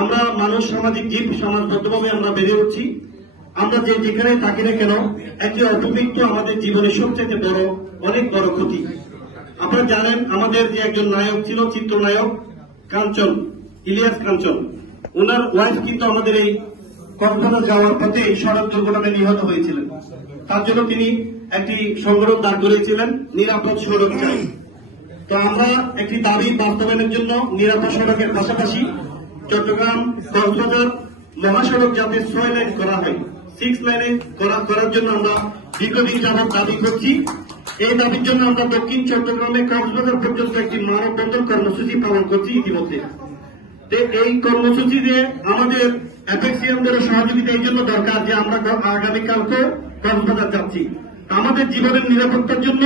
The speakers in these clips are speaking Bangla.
আমরা মানুষ সামাজিক জীব, সমাজবদ্ধভাবে আমরা বেড়ে উঠছি। আমরা যেখানে থাকি না কেন, একটি অপমৃত্যু আমাদের জীবনের সবচেয়ে বড়, অনেক বড় ক্ষতি। আপনারা জানেন আমাদের যে একজন নায়ক ছিল, চিত্রনায়ক কাঞ্চন, ইলিয়াস কাঞ্চন, ওনার ওয়াইফ কিন্তু আমাদের এই কক্সবাজার যাওয়ার পথে সড়ক দুর্ঘটনায় নিহত হয়েছিলেন। তার জন্য তিনি একটি সংগঠন দাঁড় করিয়েছিলেন, নিরাপদ সড়ক চাই। তো আমরা একটি দাবি বাস্তবায়নের জন্য নিরাপদ সড়কের পাশাপাশি চট্টগ্রাম কক্সবাজার মহাসড়ক যাতে 6 লাইন করা হয়, 6 লাইনে করার জন্য আমরা দীর্ঘদিন যাবৎ দাবি করছি। এই দাবির জন্য আমরা দক্ষিণ চট্টগ্রামে কক্সবাজার পর্যন্ত একটি মানববন্ধন কর্মসূচি পালন করছি ইতিমধ্যে। এই কর্মসূচিতে আমাদের অ্যাপেক্সিয়ানদের সহযোগিতা এই জন্য দরকার যে আমরা আগামীকালকে কক্সবাজার যাচ্ছি। আমাদের জীবনের নিরাপত্তার জন্য,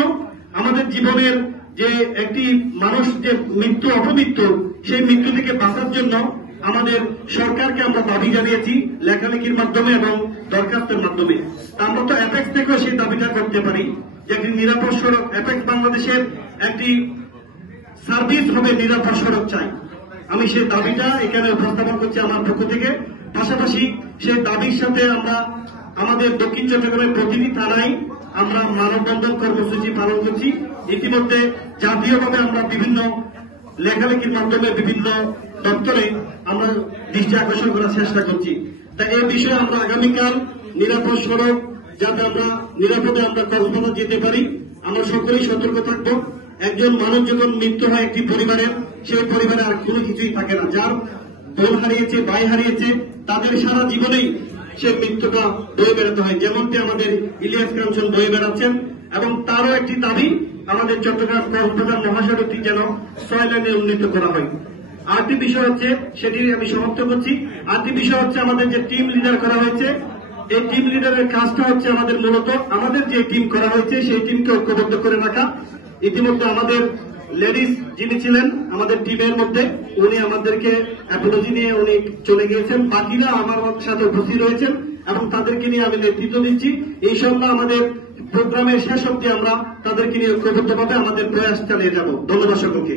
আমাদের জীবনের যে একটি মানুষ যে মৃত্যু, অপমৃত্যু, সেই মৃত্যু থেকে বাঁচার জন্য আমাদের সরকারকে আমরা দাবি জানিয়েছি লেখালেখির মাধ্যমে এবং দরখাস্তের মাধ্যমে। আমরা তো অ্যাপেক্স থেকেও সেই দাবিটা করতে পারি যে একটি নিরাপদ সড়ক, অ্যাপেক্স বাংলাদেশের একটি সার্ভিস হবে, নিরাপদ সড়ক চাই। আমি সেই দাবিটা এখানে উপস্থাপন করছি আমার পক্ষ থেকে। পাশাপাশি সেই দাবির সাথে আমরা আমাদের দক্ষিণ চট্টগ্রামের প্রতিটি থানায় আমরা মানববন্ধন কর্মসূচি পালন করছি। ইতিমধ্যে জাতীয়ভাবে আমরা বিভিন্ন লেখালেখির মাধ্যমে বিভিন্ন দপ্তরে আমরা দৃষ্টি আকর্ষণ করার চেষ্টা করছি। তাই এই বিষয়ে আমরা আগামীকাল নিরাপদ সড়ক যাতে আমরা নিরাপদে আমরা কক্সবাজার যেতে পারি, আমরা সকলেই সতর্ক থাকবো। একজন মানুষ যখন মৃত্যু হয় একটি পরিবারের, সেই পরিবারে আর কোনো কিছুই থাকে না। যার বোন হারিয়েছে, ভাই হারিয়েছে, তাদের সারা জীবনেই সে মৃত্যুটা বয়ে বেড়াতে হয়, যেমনটি আমাদের ইলিয়াস কাঞ্চন বয়ে বেড়াচ্ছেন। এবং তারও একটি দাবি আমাদের চট্টগ্রাম কক্সবাজার মহাসড়কটি যেন 6 লাইনে উন্নীত করা হয়। আরেকটি বিষয় হচ্ছে, সেটি আমি সমাপ্ত করছি, আরেকটি বিষয় হচ্ছে আমাদের যে টিম লিডার করা হয়েছে, এই টিম লিডারের কাজটা হচ্ছে আমাদের মূলত আমাদের যে টিম করা হয়েছে সেই টিমকে ঐক্যবদ্ধ করে রাখা। ইতিমধ্যে আমাদের লেডিস যিনি ছিলেন আমাদের টিমের মধ্যে, উনি আমাদেরকে অ্যাপোলজি নিয়ে উনি চলে গিয়েছেন। বাকিরা আমার সাথে উপস্থিত রয়েছেন এবং তাদেরকে নিয়ে আমি নেতৃত্ব দিচ্ছি। ইনশাআল্লাহ আমাদের প্রোগ্রামের শেষ অবধি আমরা তাদেরকে নিয়ে ঐক্যবদ্ধভাবে আমাদের প্রয়াস চালিয়ে যাব। ধন্যবাদ সকলকে।